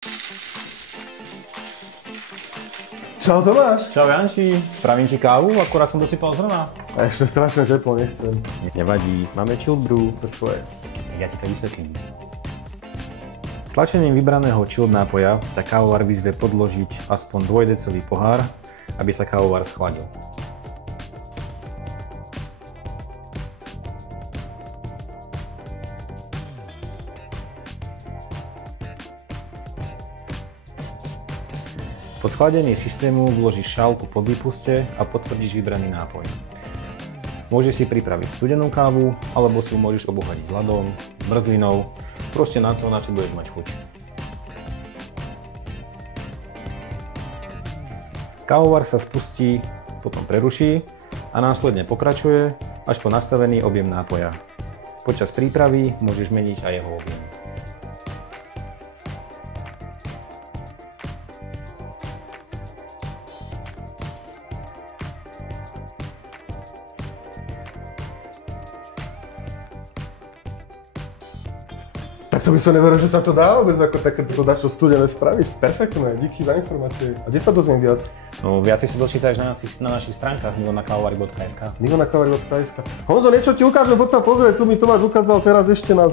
Čau Tomáš. Čau Janči, spravím ti kávu, akurát som dosypal zrna. A ešte strašne teplo, nechcem. Nevadí, máme chilled brew. To je. Ja ti to vysvetlím. Stlačením vybraného chilled nápoja sa kávovar vyzve podložiť aspoň 2-decový pohár, aby sa kávovar schladil. Po schladení systému vložíš šálku po výpuste a potvrdíš vybraný nápoj. Môžeš si pripraviť studenú kávu, alebo si ju môžeš obohatiť ľadom, zmrzlinou, proste na to, na čo budeš mať chuť. Kávovar sa spustí, potom preruší a následne pokračuje až po nastavený objem nápoja. Počas prípravy môžeš meniť aj jeho objem. Tak to by som neveril, že sa to dá vôbec ako takéto dačo studené spraviť. Perfektné, díky za informácie. A kde sa dozviem viac? No, viac si dočítaš na našich stránkach milonakavovarik.sk. Milonakavovarik.sk. Honzo, niečo ti ukážem, poď sa pozrieť, tu mi Tomáš ukázal teraz ešte na